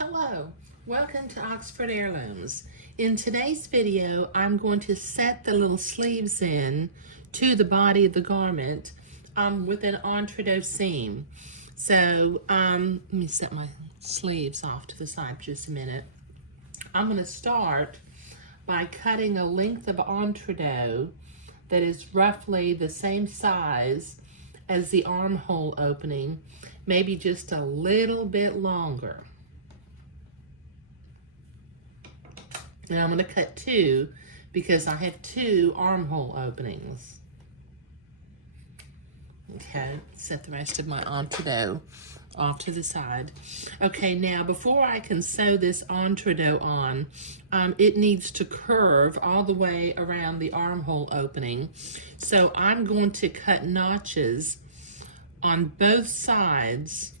Hello, welcome to Oxford Heirlooms. In today's video, I'm going to set the little sleeves in to the body of the garment with an entredot seam. So let me set my sleeves off to the side for just a minute. I'm going to start by cutting a length of entredot that is roughly the same size as the armhole opening, maybe just a little bit longer. And I'm going to cut two because I have two armhole openings. Okay, set the rest of my entredot off to the side. Okay, now before I can sew this entredot on, it needs to curve all the way around the armhole opening. So I'm going to cut notches on both sides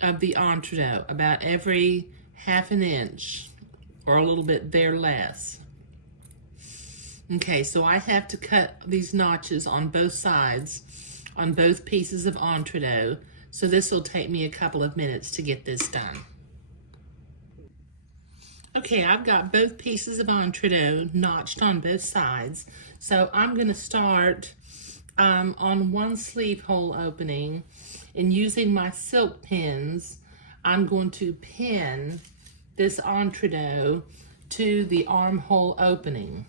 of the entredot, about every half an inch or a little bit there less. Okay, so I have to cut these notches on both sides on both pieces of entredot, so this will take me a couple of minutes to get this done. Okay, I've got both pieces of entredot notched on both sides, so I'm going to start on one sleeve hole opening, and using my silk pins, I'm going to pin this entredot to the armhole opening.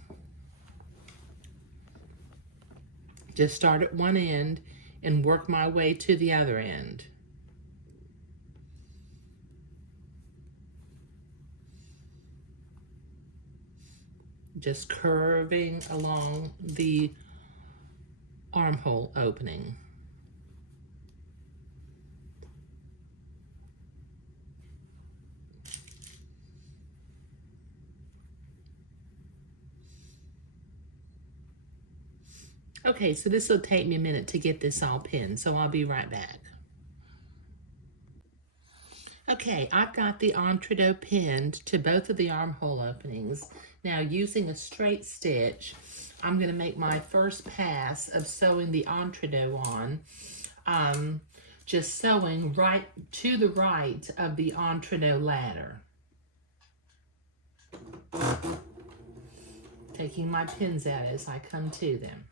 Just start at one end and work my way to the other end. Just curving along the armhole opening. Okay, so this will take me a minute to get this all pinned, so I'll be right back. Okay, I've got the entredot pinned to both of the armhole openings. Now, using a straight stitch, I'm going to make my first pass of sewing the entredot on, just sewing right to the right of the entredot ladder. Taking my pins out as I come to them.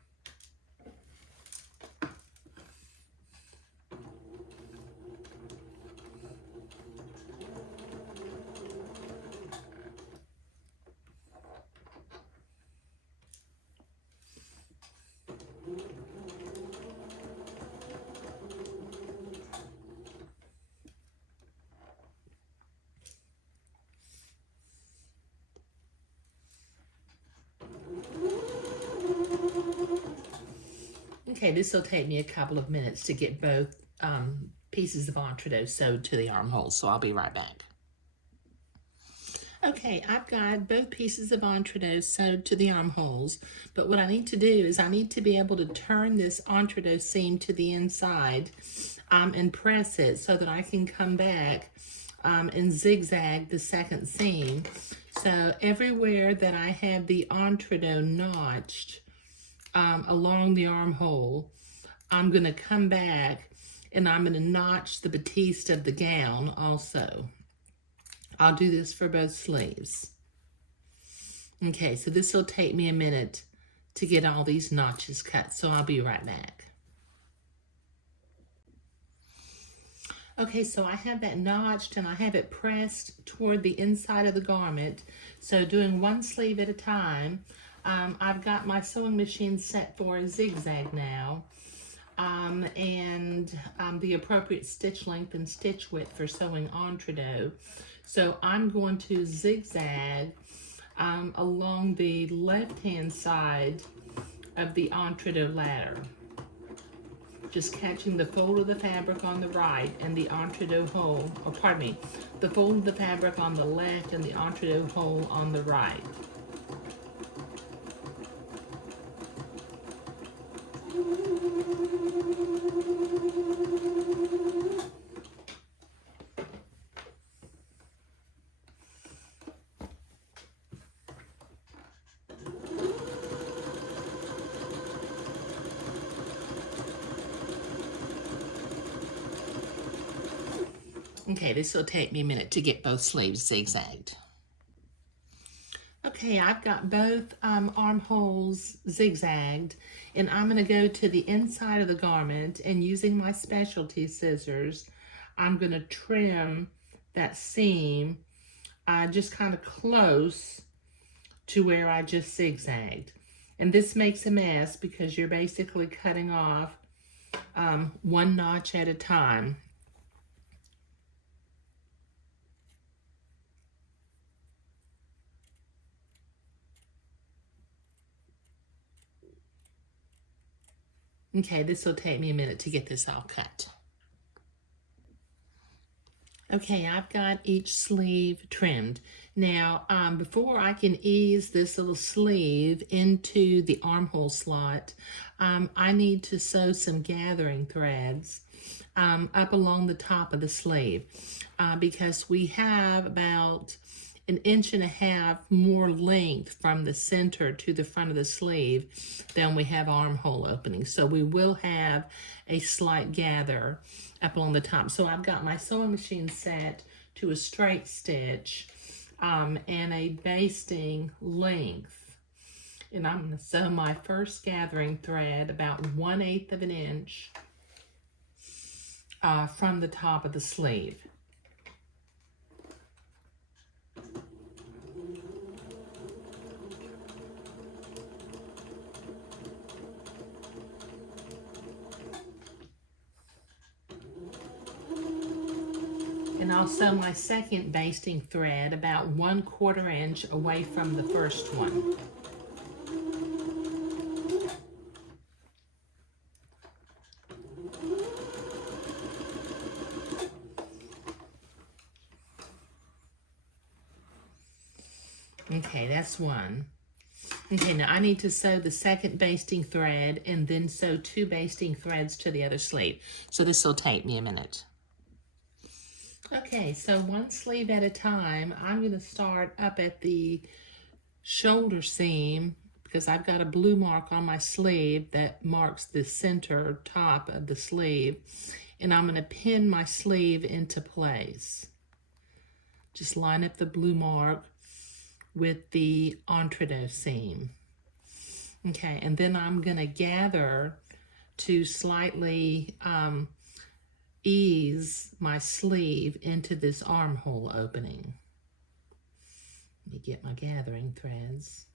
Okay, this will take me a couple of minutes to get both pieces of entredot sewed to the armholes, so I'll be right back. Okay, I've got both pieces of entredot sewed to the armholes, but what I need to do is I need to be able to turn this entredot seam to the inside and press it so that I can come back and zigzag the second seam. So everywhere that I have the entredot notched along the armhole, I'm going to come back and I'm going to notch the batiste of the gown also. I'll do this for both sleeves. Okay, so this will take me a minute to get all these notches cut, so I'll be right back. Okay, so I have that notched and I have it pressed toward the inside of the garment. So doing one sleeve at a time, I've got my sewing machine set for a zigzag now, and the appropriate stitch length and stitch width for sewing entredot. So I'm going to zigzag along the left-hand side of the entredot ladder, just catching the fold of the fabric on the right and the entredot hole, or pardon me, the fold of the fabric on the left and the entredot hole on the right. Okay, this will take me a minute to get both sleeves zigzagged. Okay, I've got both armholes zigzagged, and I'm going to go to the inside of the garment, and using my specialty scissors, I'm going to trim that seam just kind of close to where I just zigzagged. And this makes a mess because you're basically cutting off one notch at a time. Okay, this will take me a minute to get this all cut. Okay, I've got each sleeve trimmed. Now, before I can ease this little sleeve into the armhole slot, I need to sew some gathering threads up along the top of the sleeve because we have about 1.5 inches more length from the center to the front of the sleeve than we have armhole openings. So we will have a slight gather up along the top. So I've got my sewing machine set to a straight stitch and a basting length. And I'm going to sew my first gathering thread about 1/8 of an inch from the top of the sleeve. And I'll sew my second basting thread about 1/4 inch away from the first one. Okay, that's one. Okay, now I need to sew the second basting thread and then sew 2 basting threads to the other sleeve. So this will take me a minute. Okay, so one sleeve at a time. I'm going to start up at the shoulder seam because I've got a blue mark on my sleeve that marks the center top of the sleeve. And I'm going to pin my sleeve into place. Just line up the blue mark with the entredeux seam. Okay, and then I'm going to gather to slightly ease my sleeve into this armhole opening. Let me get my gathering threads.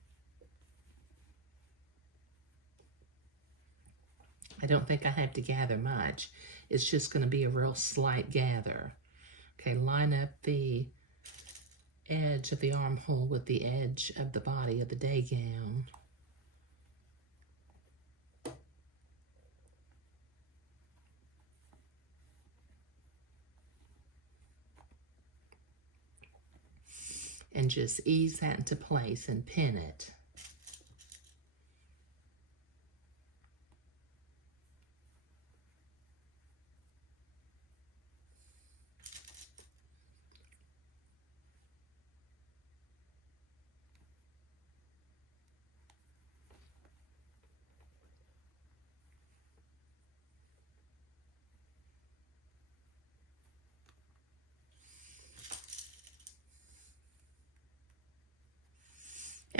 I don't think I have to gather much. It's just going to be a real slight gather. Okay, line up the edge of the armhole with the edge of the body of the day gown. And just ease that into place and pin it.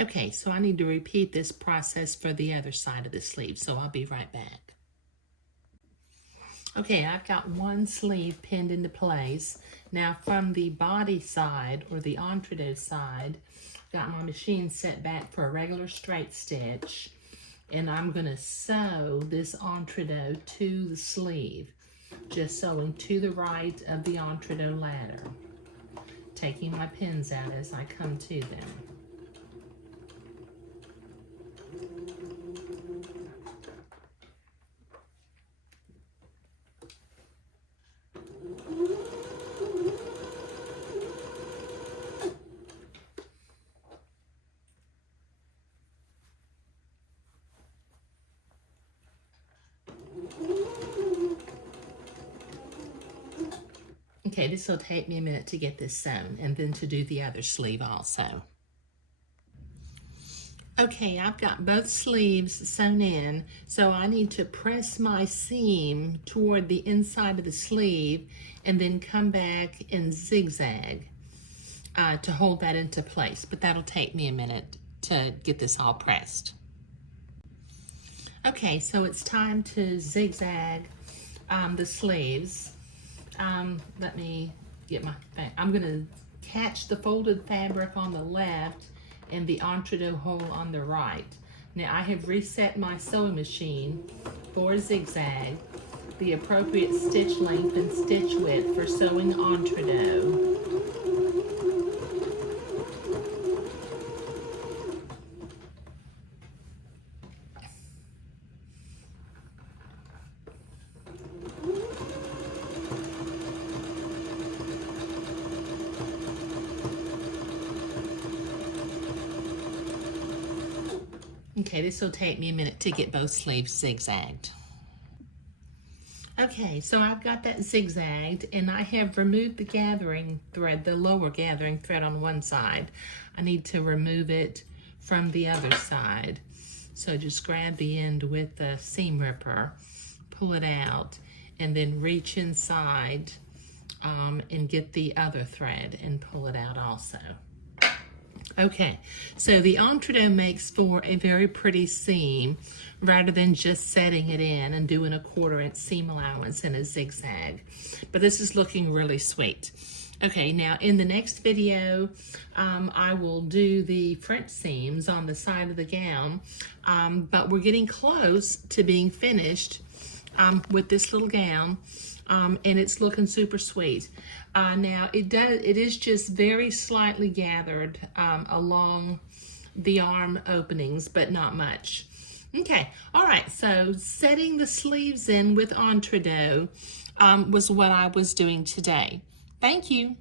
Okay, so I need to repeat this process for the other side of the sleeve, so I'll be right back. Okay, I've got one sleeve pinned into place. Now from the body side, or the entredeux side, got my machine set back for a regular straight stitch, and I'm going to sew this entredeux to the sleeve, just sewing to the right of the entredeux ladder, taking my pins out as I come to them. Okay, this will take me a minute to get this sewn and then to do the other sleeve also. Okay, I've got both sleeves sewn in, so I need to press my seam toward the inside of the sleeve and then come back and zigzag to hold that into place. But that'll take me a minute to get this all pressed. Okay, so it's time to zigzag the sleeves. Let me get my, I'm gonna catch the folded fabric on the left and the entre-deux hole on the right. Now I have reset my sewing machine for zigzag, the appropriate stitch length and stitch width for sewing entre-deux. Okay, this will take me a minute to get both sleeves zigzagged. Okay, so I've got that zigzagged and I have removed the gathering thread, the lower gathering thread on one side. I need to remove it from the other side. So just grab the end with the seam ripper, pull it out, and then reach inside and get the other thread and pull it out also. Okay, so the entre-deux makes for a very pretty seam rather than just setting it in and doing a 1/4 inch seam allowance in a zigzag. But this is looking really sweet. Okay, now in the next video, I will do the French seams on the side of the gown, but we're getting close to being finished with this little gown. And it's looking super sweet. Now it is just very slightly gathered along the arm openings, but not much. Okay, all right, so setting the sleeves in with entre-deux was what I was doing today. Thank you.